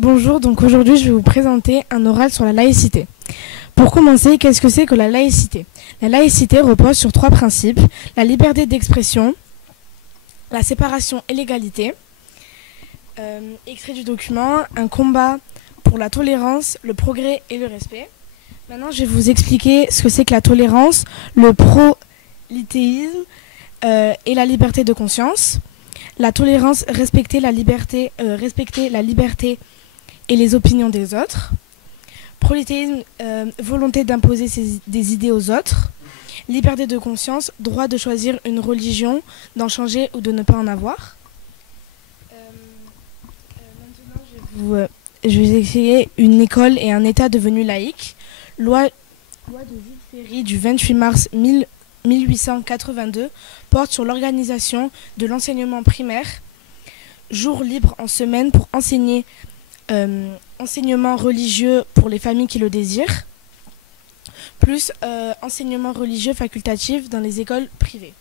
Bonjour, donc aujourd'hui je vais vous présenter un oral sur la laïcité. Pour commencer, qu'est-ce que c'est que la laïcité? La laïcité repose sur trois principes: la liberté d'expression, la séparation et l'égalité. Extrait du document, un combat pour la tolérance, le progrès et le respect. Maintenant, je vais vous expliquer ce que c'est que la tolérance, le prolythéisme et la liberté de conscience. La tolérance, respecter la liberté et les opinions des autres. Prolythéisme, volonté d'imposer des idées aux autres. Liberté de conscience, droit de choisir une religion, d'en changer ou de ne pas en avoir. Maintenant, je vais vous expliquer une école et un État devenu laïque. Loi de Jules Ferry du 28 mars 1882 porte sur l'organisation de l'enseignement primaire, jour libre en semaine pour enseigner enseignement religieux pour les familles qui le désirent, plus enseignement religieux facultatif dans les écoles privées.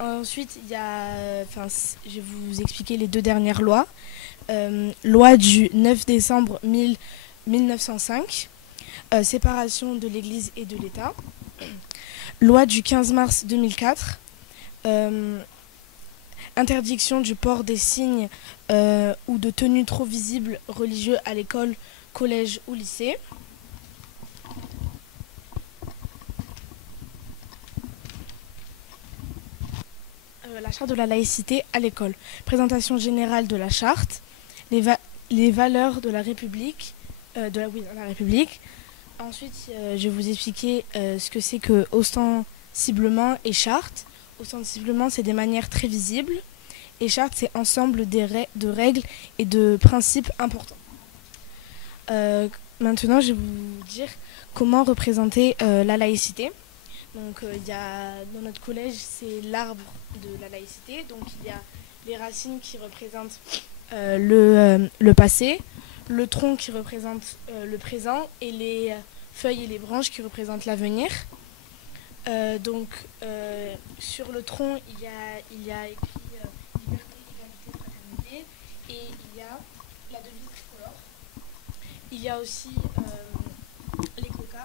Ensuite, je vais vous expliquer les deux dernières lois. Loi du 9 décembre 1905, séparation de l'Église et de l'État. Loi du 15 mars 2004, interdiction du port des signes ou de tenues trop visibles religieux à l'école, collège ou lycée. La charte de la laïcité à l'école. Présentation générale de la charte, les valeurs de la République, la République. Ensuite, je vais vous expliquer ce que c'est que ostensiblement et charte. Ostensiblement, c'est des manières très visibles. Et charte, c'est ensemble de règles et de principes importants. Maintenant, je vais vous dire comment représenter la laïcité. Donc, dans notre collège, c'est l'arbre de la laïcité. Donc, il y a les racines qui représentent le passé, le tronc qui représente le présent et les feuilles et les branches qui représentent l'avenir. Sur le tronc, il y a écrit liberté, égalité, fraternité, et il y a la devise tricolore. Il y a aussi les coca.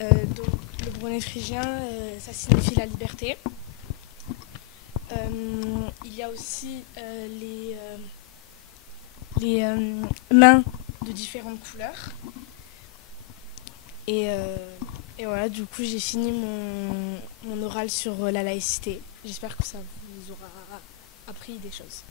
Donc le brevet phrygien, ça signifie la liberté. Il y a aussi les mains de différentes couleurs. Et voilà, du coup, j'ai fini mon oral sur la laïcité. J'espère que ça vous aura appris des choses.